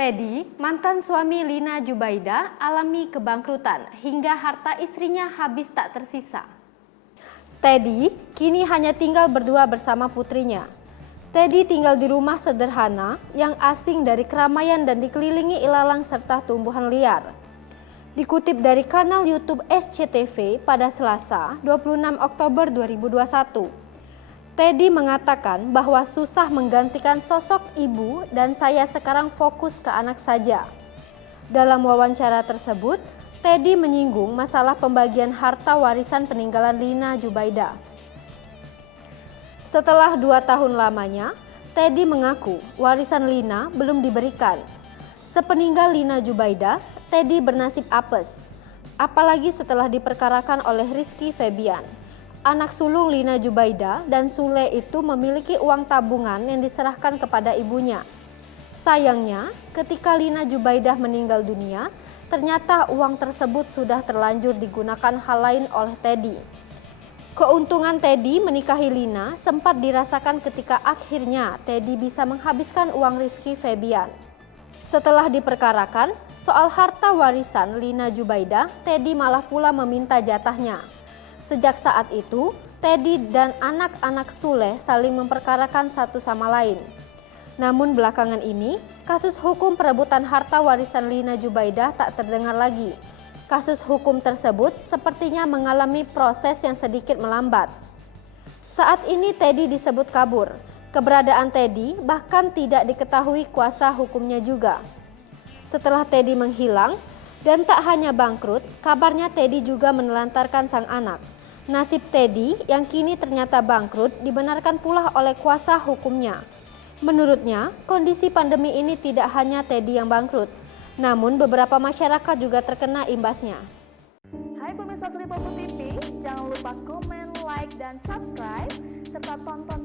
Teddy, mantan suami Lina Jubaida, alami kebangkrutan hingga harta istrinya habis tak tersisa. Teddy kini hanya tinggal berdua bersama putrinya. Teddy tinggal di rumah sederhana yang asing dari keramaian dan dikelilingi ilalang serta tumbuhan liar. Dikutip dari kanal YouTube SCTV pada Selasa, 26 Oktober 2021. Teddy mengatakan bahwa susah menggantikan sosok ibu dan saya sekarang fokus ke anak saja. Dalam wawancara tersebut, Teddy menyinggung masalah pembagian harta warisan peninggalan Lina Jubaida. Setelah 2 tahun lamanya, Teddy mengaku warisan Lina belum diberikan. Sepeninggal Lina Jubaida, Teddy bernasib apes. Apalagi setelah diperkarakan oleh Rizky Febian. Anak sulung Lina Jubaida dan Sule itu memiliki uang tabungan yang diserahkan kepada ibunya. Sayangnya, ketika Lina Jubaidah meninggal dunia, ternyata uang tersebut sudah terlanjur digunakan hal lain oleh Teddy. Keuntungan Teddy menikahi Lina sempat dirasakan ketika akhirnya Teddy bisa menghabiskan uang Rizky Febian. Setelah diperkarakan, soal harta warisan Lina Jubaida, Teddy malah pula meminta jatahnya. Sejak saat itu, Teddy dan anak-anak Sule saling memperkarakan satu sama lain. Namun belakangan ini, kasus hukum perebutan harta warisan Lina Jubaida tak terdengar lagi. Kasus hukum tersebut sepertinya mengalami proses yang sedikit melambat. Saat ini Teddy disebut kabur. Keberadaan Teddy bahkan tidak diketahui kuasa hukumnya juga. Setelah Teddy menghilang, dan tak hanya bangkrut, kabarnya Teddy juga menelantarkan sang anak. Nasib Teddy yang kini ternyata bangkrut dibenarkan pula oleh kuasa hukumnya. Menurutnya, kondisi pandemi ini tidak hanya Teddy yang bangkrut, namun beberapa masyarakat juga terkena imbasnya. Hai pemirsa Sri Popo TV, jangan lupa komen, like, dan subscribe, serta tonton